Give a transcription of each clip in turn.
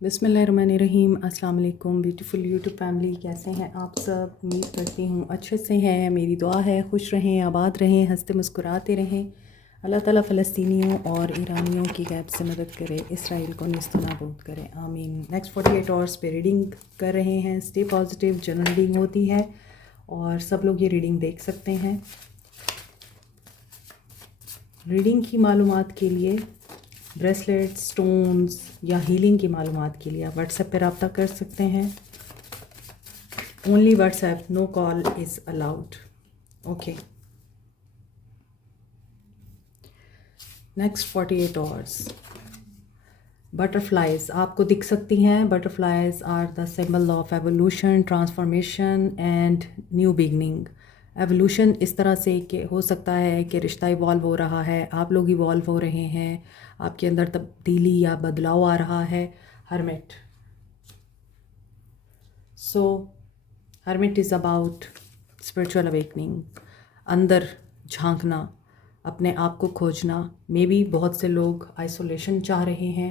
बिस्मिल्लाहिर्रहमानिर्रहीम। अस्सलाम वालेकुम ब्यूटीफुल यूट्यूब फैमिली, कैसे हैं आप सब? उम्मीद करती हूँ अच्छे से हैं। मेरी दुआ है खुश रहें, आबाद रहें, हंसते मुस्कुराते रहें। अल्लाह ताला फ़लस्तीनियों और ईरानियों की गैब से मदद करे, इसराइल को निस्त नाबूद करे, आमीन। नेक्स्ट 48 आवर्स पे रीडिंग कर रहे हैं। स्टे पॉजिटिव, जनरल रीडिंग होती है और सब लोग ये रीडिंग देख सकते हैं। रीडिंग की मालूमात के लिए, ब्रेसलेट, स्टोन्स या हीलिंग की मालूमात के लिए आप व्हाट्सएप पर रब्ता कर सकते हैं। Only WhatsApp, no call is allowed. Okay, next 48 hours. Butterflies आपको दिख सकती हैं। Butterflies are the symbol of evolution, transformation and new beginning. Evolution इस तरह से कि हो सकता है कि रिश्ता इवॉल्व हो रहा है, आप लोग इवॉल्व हो रहे हैं, आपके अंदर तब्दीली या बदलाव आ रहा है। Hermit, so hermit is about spiritual awakening, अंदर झांकना, अपने आप को खोजना। मे बी बहुत से लोग आइसोलेशन चाह रहे हैं।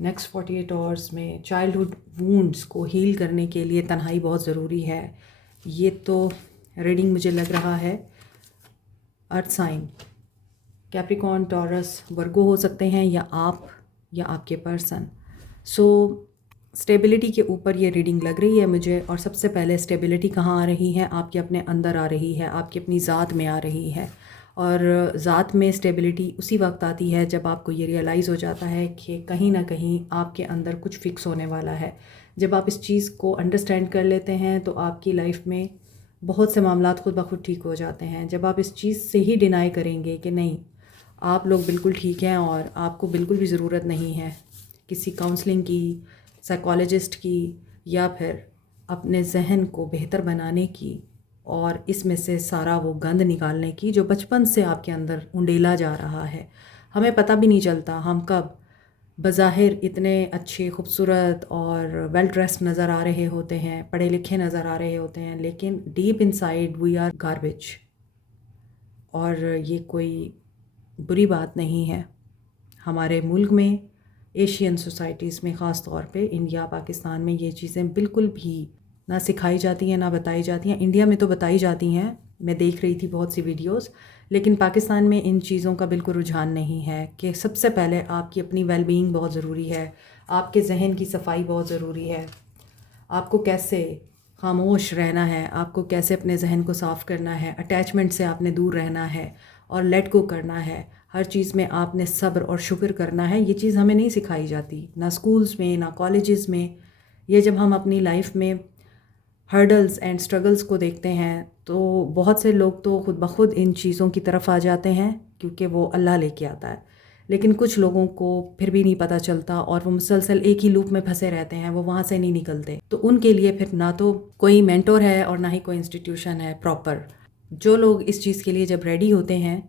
नेक्स्ट 48 आवर्स में चाइल्डहुड वूंड्स को हील करने के लिए तन्हाई बहुत ज़रूरी है। ये तो रीडिंग मुझे लग रहा है अर्थ साइन, कैप्रिकॉर्न, टॉरस, वर्गो हो सकते हैं, या आप या आपके पर्सन। सो स्टेबिलिटी के ऊपर ये रीडिंग लग रही है मुझे। और सबसे पहले स्टेबिलिटी कहाँ आ रही है? आपके अपने अंदर आ रही है, आपकी अपनी ज़ात में आ रही है। और ज़ात में स्टेबिलिटी उसी वक्त आती है जब आपको ये रियलाइज़ हो जाता है कि कहीं ना कहीं आपके अंदर कुछ फ़िक्स होने वाला है। जब आप इस चीज़ को अंडरस्टैंड कर लेते हैं तो आपकी लाइफ में बहुत से मामलात खुद ब खुद ठीक हो जाते हैं। जब आप इस चीज़ से ही डिनाई करेंगे कि नहीं, आप लोग बिल्कुल ठीक हैं और आपको बिल्कुल भी ज़रूरत नहीं है किसी काउंसलिंग की, साइकोलॉजिस्ट की, या फिर अपने जहन को बेहतर बनाने की और इसमें से सारा वो गंद निकालने की जो बचपन से आपके अंदर उंडेला जा रहा है। हमें पता भी नहीं चलता हम कब बज़ाहिर इतने अच्छे, खूबसूरत और वेल ड्रेस्ड नज़र आ रहे होते हैं, पढ़े लिखे नज़र आ रहे होते हैं, लेकिन deep inside we are garbage. और ये कोई बुरी बात नहीं है। हमारे मुल्क में, एशियन सोसाइटीज़ में, ख़ास तौर पे इंडिया, पाकिस्तान में ये चीज़ें बिल्कुल भी ना सिखाई जाती हैं, ना बताई जाती हैं। इंडिया में तो बताई जाती हैं, मैं देख रही थी बहुत सी वीडियोस, लेकिन पाकिस्तान में इन चीज़ों का बिल्कुल रुझान नहीं है। कि सबसे पहले आपकी अपनी वेलबींग बहुत ज़रूरी है, आपके जहन की सफाई बहुत ज़रूरी है। आपको कैसे खामोश रहना है, आपको कैसे अपने जहन को साफ़ करना है, अटैचमेंट से आपने दूर रहना है और लेट गो करना है। हर चीज़ में आपने सब्र और शुक्र करना है। ये चीज़ हमें नहीं सिखाई जाती, ना स्कूल्स में, ना कॉलेजेस में। ये जब हम अपनी लाइफ में हर्डल्स एंड स्ट्रगल्स को देखते हैं तो बहुत से लोग तो खुद ब खुद इन चीज़ों की तरफ आ जाते हैं क्योंकि वो अल्लाह लेके आता है। लेकिन कुछ लोगों को फिर भी नहीं पता चलता और वो मुसलसल एक ही लूप में फंसे रहते हैं, वो वहाँ से नहीं निकलते। तो उनके लिए फिर ना तो कोई मेंटोर है और ना ही कोई इंस्टीट्यूशन है प्रॉपर। जो लोग इस चीज़ के लिए जब रेडी होते हैं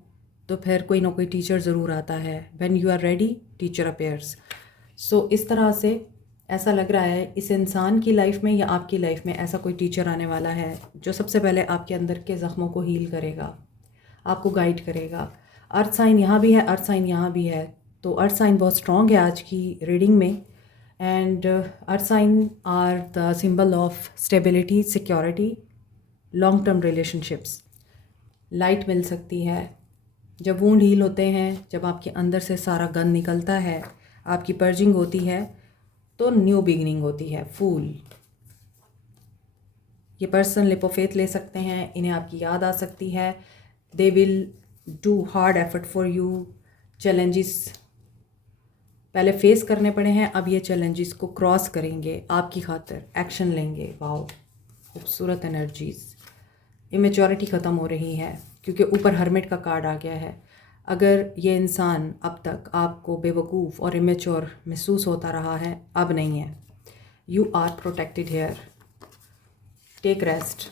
तो फिर कोई ना कोई टीचर ज़रूर आता है। When you are ready, teacher appears. So इस तरह से ऐसा लग रहा है इस इंसान की लाइफ में या आपकी लाइफ में ऐसा कोई टीचर आने वाला है जो सबसे पहले आपके अंदर के ज़ख्मों को हील करेगा, आपको गाइड करेगा। अर्थ साइन यहाँ भी है, अर्थ साइन यहाँ भी है, तो अर्थ साइन बहुत स्ट्रॉन्ग है आज की रीडिंग में। And earth sign are the symbol of stability, security, long term relationships. Light मिल सकती है जब वूंड हील होते हैं, जब आपके अंदर से सारा गंद निकलता है, आपकी पर्जिंग होती है, तो न्यू बिगनिंग होती है। फूल, ये पर्सन लिप ऑफ फेथ ले सकते हैं, इन्हें आपकी याद आ सकती है। They will do hard effort for you. Challenges पहले फेस करने पड़े हैं, अब ये चैलेंजेस को क्रॉस करेंगे, आपकी खातिर एक्शन लेंगे। वाओ, खूबसूरत एनर्जीज। इमेच्योरिटी ख़त्म हो रही है क्योंकि ऊपर हर्मिट का कार्ड आ गया है। अगर ये इंसान अब तक आपको बेवकूफ़ और इमेच्योर महसूस होता रहा है, अब नहीं है। You are protected here. Take rest,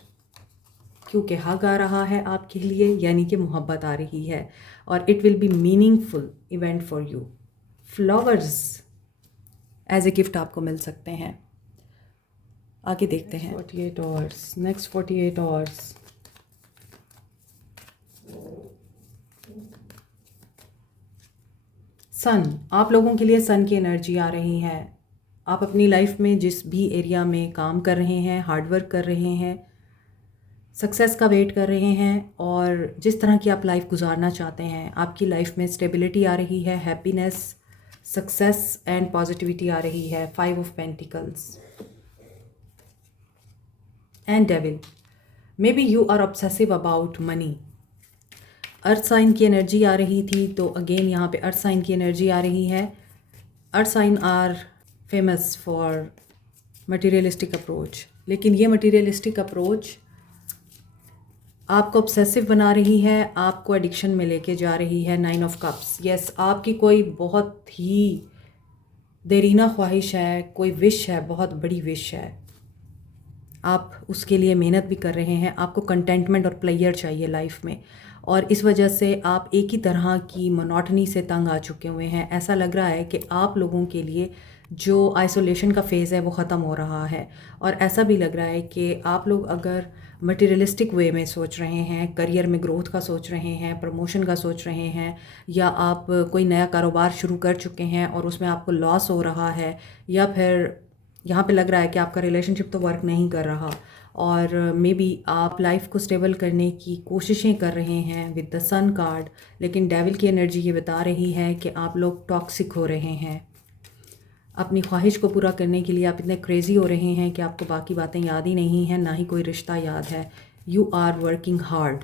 क्योंकि हग आ रहा है आपके लिए, यानी कि मोहब्बत आ रही है और it will be meaningful event for you. Flowers as a gift आपको मिल सकते हैं। आगे देखते हैं 48 आवर्स। Next 48 hours. सन, आप लोगों के लिए सन की एनर्जी आ रही है। आप अपनी लाइफ में जिस भी एरिया में काम कर रहे हैं, हार्ड वर्क कर रहे हैं, सक्सेस का वेट कर रहे हैं और जिस तरह की आप लाइफ गुजारना चाहते हैं, आपकी लाइफ में स्टेबिलिटी आ रही है, हैप्पीनेस, सक्सेस एंड पॉजिटिविटी आ रही है। 5 of pentacles and devil. Maybe you are obsessive about money. Earth sign की एनर्जी आ रही थी, तो अगेन यहाँ पे अर्थ साइन की एनर्जी आ रही है। Earth sign are famous for materialistic approach, लेकिन ये मटीरियलिस्टिक अप्रोच आपको ऑब्सेसिव बना रही है, आपको एडिक्शन में लेके जा रही है। 9 ऑफ कप्स। यस, आपकी कोई बहुत ही देरीना ख्वाहिश है, कोई विश है, बहुत बड़ी विश है, आप उसके लिए मेहनत भी कर रहे हैं, आपको कंटेंटमेंट और प्लेयर चाहिए लाइफ में, और इस वजह से आप एक ही तरह की मोनोटनी से तंग आ चुके हुए हैं। ऐसा लग रहा है कि आप लोगों के लिए जो आइसोलेशन का फ़ेज़ है वो ख़त्म हो रहा है, और ऐसा भी लग रहा है कि आप लोग अगर मटीरियलिस्टिक वे में सोच रहे हैं, करियर में ग्रोथ का सोच रहे हैं, प्रमोशन का सोच रहे हैं, या आप कोई नया कारोबार शुरू कर चुके हैं और उसमें आपको लॉस हो रहा है, या फिर यहाँ पे लग रहा है कि आपका रिलेशनशिप तो वर्क नहीं कर रहा, और मे बी आप लाइफ को स्टेबल करने की कोशिशें कर रहे हैं विद द सन कार्ड, लेकिन डेविल की एनर्जी ये बता रही है कि आप लोग टॉक्सिक हो रहे हैं। अपनी ख्वाहिश को पूरा करने के लिए आप इतने क्रेज़ी हो रहे हैं कि आपको बाकी बातें याद ही नहीं हैं, ना ही कोई रिश्ता याद है। You are working hard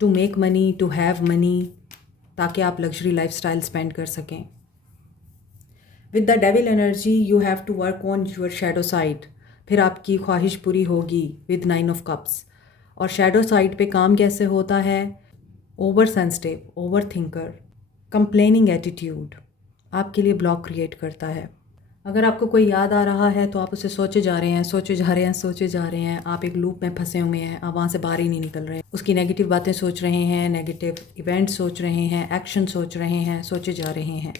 to make money, to have money, ताकि आप लग्जरी लाइफस्टाइल स्पेंड कर सकें। With the devil energy you have to work on your shadow side. फिर आपकी ख्वाहिश पूरी होगी विद 9 ऑफ कप्स। और शैडो साइड पे काम कैसे होता है? Over sensitive, over thinker, complaining attitude आपके लिए ब्लॉक क्रिएट करता है। अगर आपको कोई याद आ रहा है तो आप उसे सोचे जा रहे हैं, सोचे जा रहे हैं, सोचे जा रहे हैं, आप एक लूप में फंसे हुए हैं, आप वहाँ से बाहर ही नहीं निकल रहे हैं। उसकी नेगेटिव बातें सोच रहे हैं, नेगेटिव इवेंट सोच रहे हैं, एक्शन सोच रहे हैं, सोचे जा रहे हैं।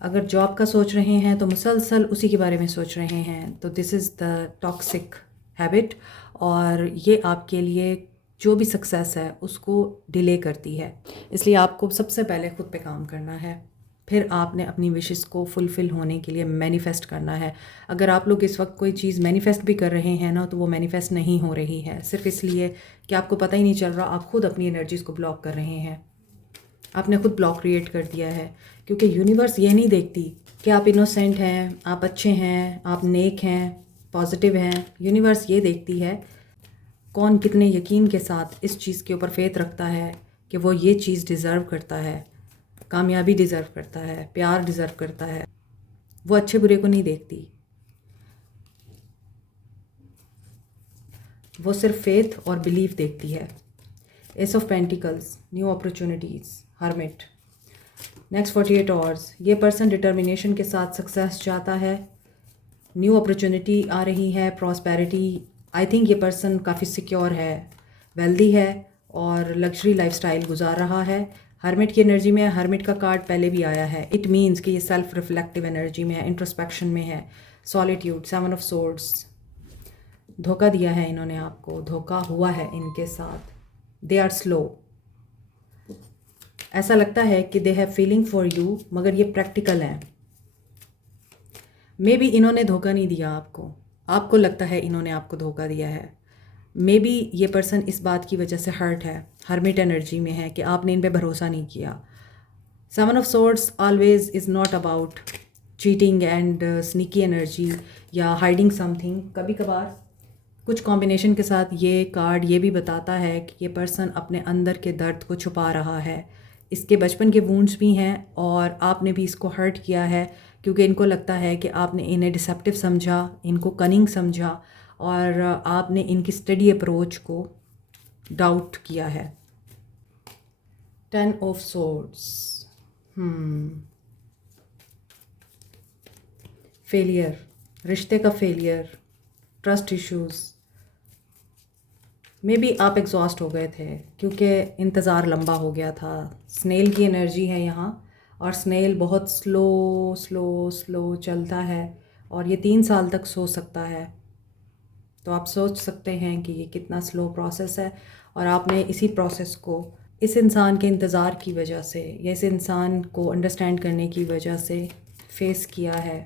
अगर जॉब का सोच रहे हैं तो मुसलसल उसी के बारे में सोच रहे हैं, तो this is the toxic habit, और ये आपके लिए जो भी सक्सेस है उसको डिले करती है। इसलिए आपको सबसे पहले खुद पे काम करना है, फिर आपने अपनी विशेस को फुलफ़िल होने के लिए मैनिफेस्ट करना है। अगर आप लोग इस वक्त कोई चीज़ मैनिफेस्ट भी कर रहे हैं ना, तो वो मैनिफेस्ट नहीं हो रही है, सिर्फ इसलिए कि आपको पता ही नहीं चल रहा, आप खुद अपनी एनर्जीज़ को ब्लॉक कर रहे हैं। आपने खुद ब्लॉक क्रिएट कर दिया है, क्योंकि यूनिवर्स ये नहीं देखती कि आप इनोसेंट हैं, आप अच्छे हैं, आप नेक हैं, पॉजिटिव हैं। यूनिवर्स ये देखती है कौन कितने यकीन के साथ इस चीज़ के ऊपर फेथ रखता है कि वो ये चीज़ डिज़र्व करता है, कामयाबी डिज़र्व करता है, प्यार डिज़र्व करता है। वो अच्छे बुरे को नहीं देखती, वो सिर्फ फेथ और बिलीफ देखती है। S of pentacles, new opportunities, hermit. Next 48 hours, ये पर्सन डिटर्मिनेशन के साथ सक्सेस चाहता है, न्यू अपॉर्चुनिटी आ रही है, प्रॉस्पेरिटी। आई थिंक ये पर्सन काफ़ी सिक्योर है, वेल्दी है और लग्जरी लाइफस्टाइल गुजार रहा है। हर्मिट की एनर्जी में है, हर्मिट का कार्ड पहले भी आया है। इट मीन्स कि ये सेल्फ रिफ्लेक्टिव एनर्जी में है, इंट्रोस्पेक्शन में है। सॉलिट्यूड, 7 ऑफ सोर्ड्स, धोखा दिया है इन्होंने आपको, धोखा हुआ है इनके साथ। दे आर स्लो, ऐसा लगता है कि they have feeling for you, मगर ये प्रैक्टिकल है। मे बी इन्होंने धोखा नहीं दिया आपको, आपको लगता है इन्होंने आपको धोखा दिया है। मे बी ये पर्सन इस बात की वजह से हर्ट है, हर्मिट एनर्जी में है, कि आपने इन पे भरोसा नहीं किया। 7 of swords always is not about cheating and sneaky energy या हाइडिंग समथिंग। कभी कभार कुछ कॉम्बिनेशन के साथ ये कार्ड ये भी बताता है कि ये पर्सन अपने अंदर के दर्द को छुपा रहा है। इसके बचपन के वूंड्स भी हैं और आपने भी इसको हर्ट किया है, क्योंकि इनको लगता है कि आपने इन्हें डिसेप्टिव समझा, इनको कनिंग समझा, और आपने इनकी स्टडी अप्रोच को डाउट किया है। 10 ऑफ सोर्ड्स, फेलियर, रिश्ते का failure, trust issues. May be आप एग्जॉस्ट हो गए थे क्योंकि इंतज़ार लंबा हो गया था। स्नेल की एनर्जी है यहाँ, और स्नेल बहुत स्लो स्लो स्लो चलता है, और ये 3 साल तक सो सकता है। तो आप सोच सकते हैं कि ये कितना स्लो प्रोसेस है, और आपने इसी प्रोसेस को इस इंसान के इंतज़ार की वजह से या इस इंसान को अंडरस्टैंड करने की वजह से फेस किया है।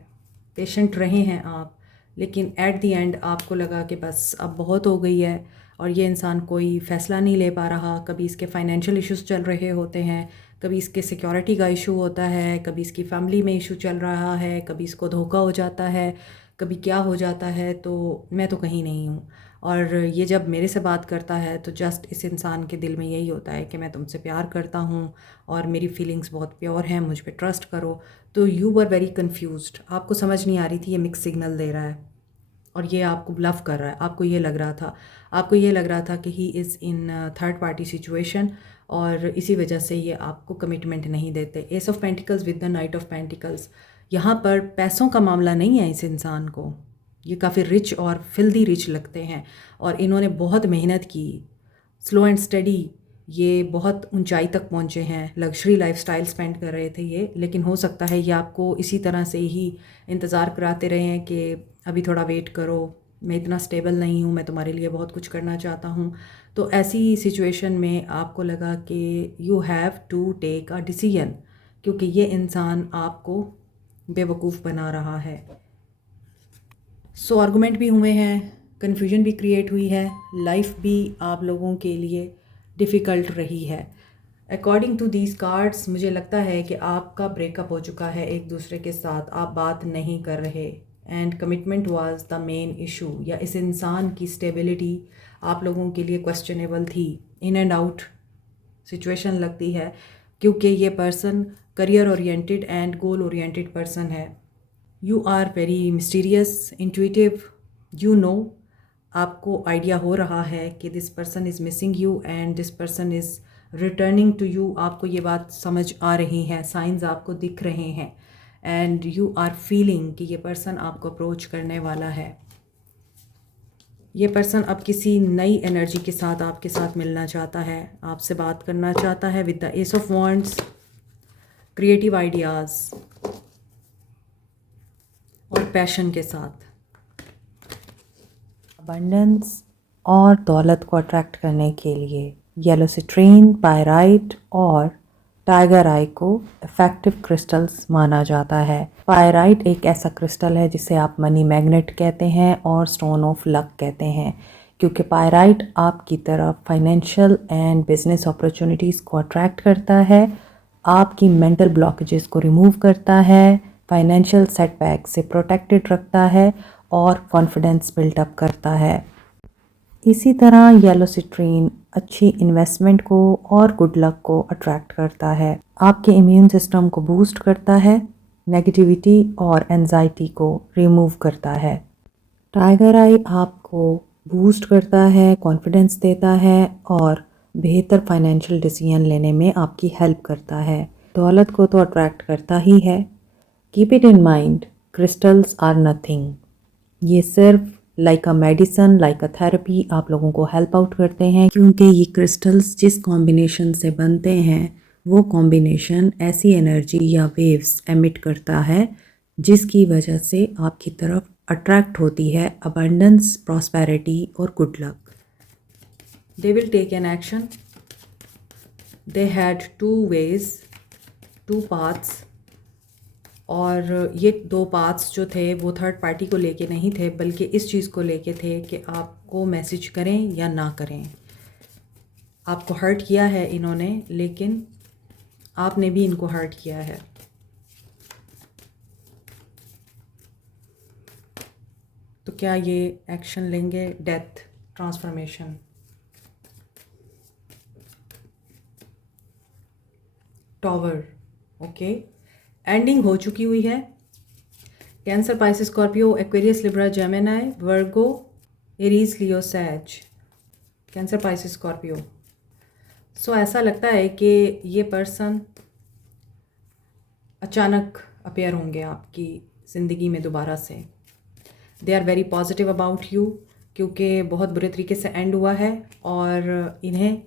पेशेंट रहे हैं आप, लेकिन एट द एंड आपको लगा कि बस अब बहुत हो गई है और ये इंसान कोई फ़ैसला नहीं ले पा रहा। कभी इसके फाइनेंशियल इश्यूज़ चल रहे होते हैं, कभी इसके सिक्योरिटी का इशू होता है, कभी इसकी फैमिली में इशू चल रहा है, कभी इसको धोखा हो जाता है, कभी क्या हो जाता है। तो मैं तो कहीं नहीं हूँ। और ये जब मेरे से बात करता है तो जस्ट इस इंसान के दिल में यही होता है कि मैं तुमसे प्यार करता हूँ और मेरी फीलिंग्स बहुत प्योर हैं, मुझ पे ट्रस्ट करो। तो यू वर वेरी कन्फ्यूज्ड, आपको समझ नहीं आ रही थी ये मिक्स सिग्नल दे रहा है और ये आपको ब्लफ कर रहा है। आपको ये लग रहा था कि he is in third party situation और इसी वजह से ये आपको कमिटमेंट नहीं देते। S of pentacles with the night of pentacles, यहाँ पर पैसों का मामला नहीं है इस इंसान को। ये काफ़ी रिच और फिल्दी रिच लगते हैं और इन्होंने बहुत मेहनत की, स्लो एंड स्टडी, ये बहुत ऊंचाई तक पहुंचे हैं, लग्जरी लाइफस्टाइल स्पेंड कर रहे थे ये। लेकिन हो सकता है ये आपको इसी तरह से ही इंतज़ार कराते रहे हैं कि अभी थोड़ा वेट करो, मैं इतना स्टेबल नहीं हूँ, मैं तुम्हारे लिए बहुत कुछ करना चाहता हूँ। तो ऐसी सिचुएशन में आपको लगा कि you have to take a decision, क्योंकि ये इंसान आपको बेवकूफ़ बना रहा है। सो आर्गूमेंट भी हुए हैं, कन्फ्यूजन भी क्रिएट हुई है, लाइफ भी आप लोगों के लिए डिफ़िकल्ट रही है। अकॉर्डिंग टू दीज कार्ड्स मुझे लगता है कि आपका ब्रेकअप हो चुका है एक दूसरे के साथ, आप बात नहीं कर रहे and commitment was the main issue, या इस इंसान की स्टेबिलिटी आप लोगों के लिए क्वेश्चनेबल थी। इन एंड आउट सिचुएशन लगती है क्योंकि ये person career oriented and goal oriented person है। You are very mysterious, intuitive, you know, आपको आइडिया हो रहा है कि this person is missing you and this person is returning to you. आपको ये बात समझ आ रही है, साइंस आपको दिख रहे हैं एंड यू आर फीलिंग कि ये पर्सन आपको अप्रोच करने वाला है। ये पर्सन अब किसी नई एनर्जी के साथ आपके साथ मिलना चाहता है, आपसे बात करना चाहता है with the S of wands, creative ideas और पैशन के साथ। अबंडेंस और दौलत को अट्रैक्ट करने के लिए येलो सिट्रीन, पायराइट और टाइगर आई को इफेक्टिव क्रिस्टल्स माना जाता है। पायराइट एक ऐसा क्रिस्टल है जिसे आप मनी मैग्नेट कहते हैं और स्टोन ऑफ लक कहते हैं, क्योंकि पायराइट आपकी तरफ फाइनेंशियल एंड बिजनेस अपॉर्चुनिटीज़ को अट्रैक्ट करता है, आपकी मेंटल ब्लॉकेजेस को रिमूव करता है, फाइनेंशियल सेटबैक से प्रोटेक्टेड रखता है और कॉन्फिडेंस बिल्डअप करता है। इसी तरह येलो सिट्रीन अच्छी इन्वेस्टमेंट को और गुड लक को अट्रैक्ट करता है, आपके इम्यून सिस्टम को बूस्ट करता है, नेगेटिविटी और एंजाइटी को रिमूव करता है। टाइगर आई आपको बूस्ट करता है, कॉन्फिडेंस देता है और बेहतर फाइनेंशियल डिसीजन लेने में आपकी हेल्प करता है। दौलत को तो अट्रैक्ट करता ही है। Keep it in mind, crystals are nothing, ये सिर्फ like a medicine, like a therapy आप लोगों को हेल्प आउट करते हैं, क्योंकि ये क्रिस्टल्स जिस कॉम्बिनेशन से बनते हैं वो कॉम्बिनेशन ऐसी एनर्जी या वेव्स एमिट करता है जिसकी वजह से आपकी तरफ अट्रैक्ट होती है अबंडेंस, प्रॉस्पेरिटी और good luck. They will take an action. They had two ways, two paths, और ये दो पाथ्स जो थे वो थर्ड पार्टी को लेके नहीं थे, बल्कि इस चीज़ को लेके थे कि आपको मैसेज करें या ना करें। आपको हर्ट किया है इन्होंने, लेकिन आपने भी इनको हर्ट किया है। तो क्या ये एक्शन लेंगे? Death, transformation, tower, okay, ending हो चुकी हुई है। Cancer, Pisces, Scorpio, Aquarius, Libra, Gemini, Virgo, Aries, Leo, Sag. Cancer, Pisces, Scorpio. सो ऐसा लगता है कि ये पर्सन अचानक अपेयर होंगे आपकी ज़िंदगी में दोबारा से। They are very positive about you, क्योंकि बहुत बुरे तरीके से एंड हुआ है और इन्हें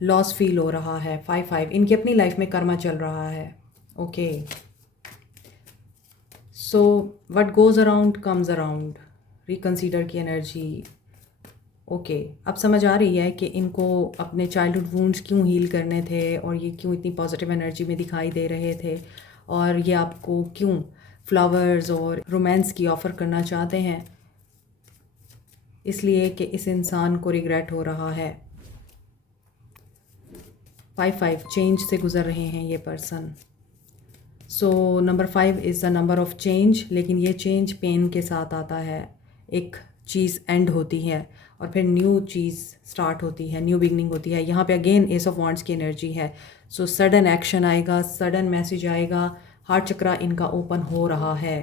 लॉस फील हो रहा है। 5-5 इनकी अपनी लाइफ में कर्मा चल रहा है। Okay, so what goes around comes around, reconsider की एनर्जी। ओके, अब समझ आ रही है कि इनको अपने चाइल्डहुड वुंड्स क्यों हील करने थे और ये क्यों इतनी पॉजिटिव एनर्जी में दिखाई दे रहे थे और ये आपको क्यों फ्लावर्स और रोमांस की ऑफ़र करना चाहते हैं, इसलिए कि इस इंसान को रिग्रेट हो रहा है। 5 चेंज से गुज़र रहे हैं ये person. So number 5 is the number of change, लेकिन ये चेंज पेन के साथ आता है। एक चीज़ एंड होती है और फिर न्यू चीज़ स्टार्ट होती है, न्यू बिगनिंग होती है। यहाँ पे अगेन एस ऑफ वॉन्ड्स की एनर्जी है। सो सडन एक्शन आएगा, सडन मैसेज आएगा, हार्ट चक्रा इनका ओपन हो रहा है।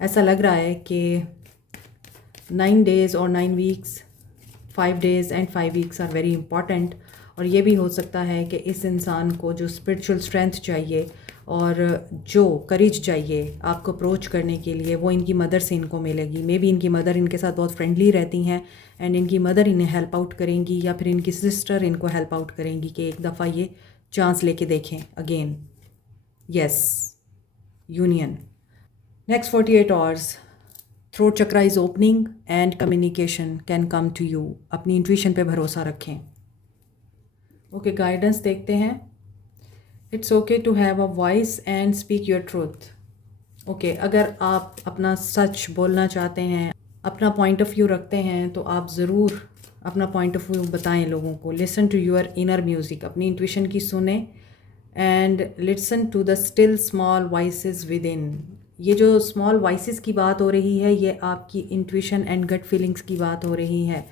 ऐसा लग रहा है कि 9 days और 9 weeks, 5 days and 5 weeks are very important. और ये भी हो सकता है कि इस इंसान को जो स्पिरिचुअल स्ट्रेंथ चाहिए और जो करेज चाहिए आपको अप्रोच करने के लिए, वो इनकी मदर से इनको मिलेगी। मे बी इनकी मदर इनके साथ बहुत फ्रेंडली रहती हैं एंड इनकी मदर इन्हें हेल्प आउट करेंगी, या फिर इनकी सिस्टर इनको हेल्प आउट करेंगी कि एक दफ़ा ये चांस लेके देखें again. Yes, union. Next 48 hours, throat chakra is opening and communication can come to you. अपनी इंट्यूशन पे भरोसा रखें। ओके, गाइडेंस देखते हैं। It's okay to have a voice and speak your truth. Okay, अगर आप अपना सच बोलना चाहते हैं, अपना पॉइंट ऑफ व्यू रखते हैं, तो आप ज़रूर अपना पॉइंट ऑफ व्यू बताएं लोगों को। Listen to your inner music, अपनी इंट्यूशन की सुने and listen to the still small voices within. ये जो स्मॉल वॉइसेस की बात हो रही है, ये आपकी इंट्यूशन एंड गट फीलिंग्स की बात हो रही है।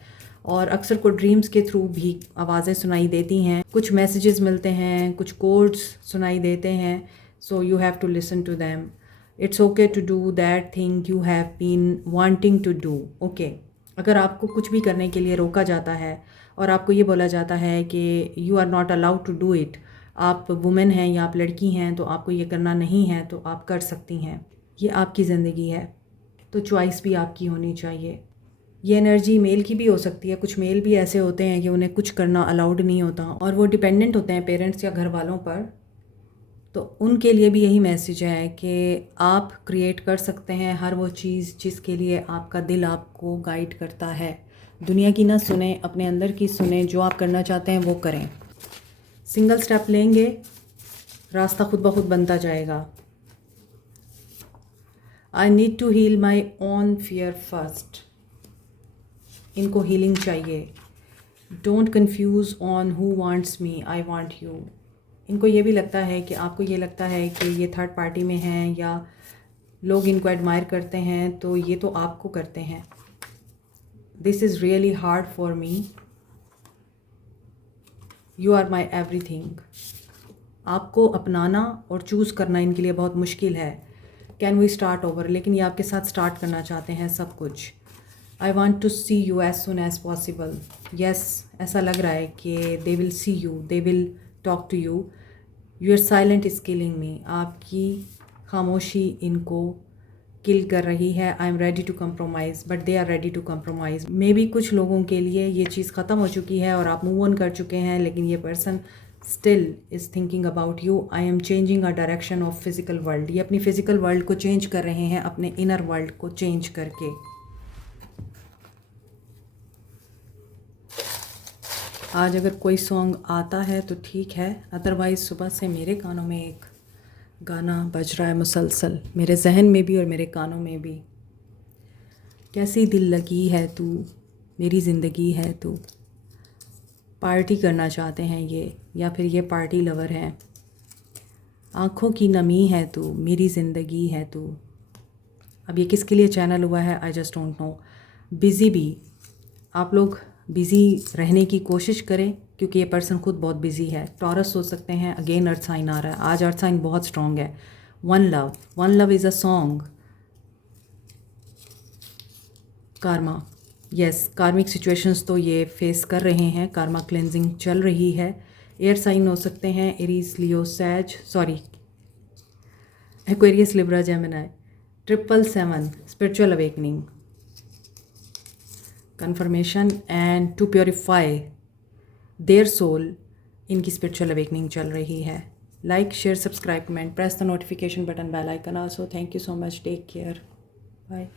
और अक्सर को ड्रीम्स के थ्रू भी आवाज़ें सुनाई देती हैं, कुछ मैसेजेस मिलते हैं, कुछ कोड्स सुनाई देते हैं। So you have to listen to them. It's okay to do that thing you have been wanting to do. Okay, अगर आपको कुछ भी करने के लिए रोका जाता है और आपको ये बोला जाता है कि you are not allowed to do it, आप वुमेन हैं या आप लड़की हैं तो आपको ये करना नहीं है, तो आप कर सकती हैं। ये आपकी ज़िंदगी है, तो चॉइस भी आपकी होनी चाहिए। ये एनर्जी मेल की भी हो सकती है। कुछ मेल भी ऐसे होते हैं कि उन्हें कुछ करना अलाउड नहीं होता और वो डिपेंडेंट होते हैं पेरेंट्स या घर वालों पर। तो उनके लिए भी यही मैसेज है कि आप क्रिएट कर सकते हैं हर वो चीज़ जिसके लिए आपका दिल आपको गाइड करता है। दुनिया की ना सुने, अपने अंदर की सुने। जो आप करना चाहते हैं वो करें। सिंगल स्टेप लेंगे, रास्ता खुद ब खुद बनता जाएगा। I need to heal my own fear first. इनको हीलिंग चाहिए। Don't confuse on who wants me, I want you. इनको ये भी लगता है कि आपको ये लगता है कि ये थर्ड पार्टी में हैं या लोग इनको एडमायर करते हैं, तो ये तो आपको करते हैं। This is really hard for me, you are my everything. आपको अपनाना और चूज़ करना इनके लिए बहुत मुश्किल है। कैन वी स्टार्ट ओवर, लेकिन ये आपके साथ स्टार्ट करना चाहते हैं सब कुछ। I want to see you as soon as possible. Yes, ऐसा लग रहा है कि they will see you, they will talk to you. Your silent is killing me. आपकी खामोशी इनको किल कर रही है। I am ready to compromise, but they are ready to compromise. Maybe कुछ लोगों के लिए ये चीज़ ख़त्म हो चुकी है और आप मूव ऑन कर चुके हैं, लेकिन ये person still is thinking about you. I am changing a direction of physical world. ये अपनी फ़िज़िकल वर्ल्ड को चेंज कर रहे हैं, अपने इनर वर्ल्ड को चेंज करके। आज अगर कोई सॉन्ग आता है तो ठीक है, अदरवाइज़ सुबह से मेरे कानों में एक गाना बज रहा है मुसलसल, मेरे जहन में भी और मेरे कानों में भी। कैसी दिल लगी है तू, मेरी ज़िंदगी है तू। पार्टी करना चाहते हैं ये, या फिर ये पार्टी लवर हैं। आँखों की नमी है तू, मेरी ज़िंदगी है तू। अब ये किसके लिए चैनल हुआ है, I just don't know. Busy भी, आप लोग बिज़ी रहने की कोशिश करें, क्योंकि ये पर्सन खुद बहुत बिज़ी है। टॉरस हो सकते हैं। अगेन अर्थ साइन आ रहा है। आज अर्थ साइन बहुत स्ट्रॉन्ग है। One love is a song. Karma, yes, कार्मिक सिचुएशंस तो ये फेस कर रहे हैं। कार्मा क्लेंजिंग चल रही है। एयर साइन हो सकते हैं, Aries, Leo, Sag, sorry Aquarius, Libra, Gemini. 777 spiritual awakening, confirmation and to purify their soul. इनकी स्पिरिचुअल अवेकनिंग चल रही है। Like, share, subscribe, comment, press the notification button, bell icon also. Thank you so much, take care, bye.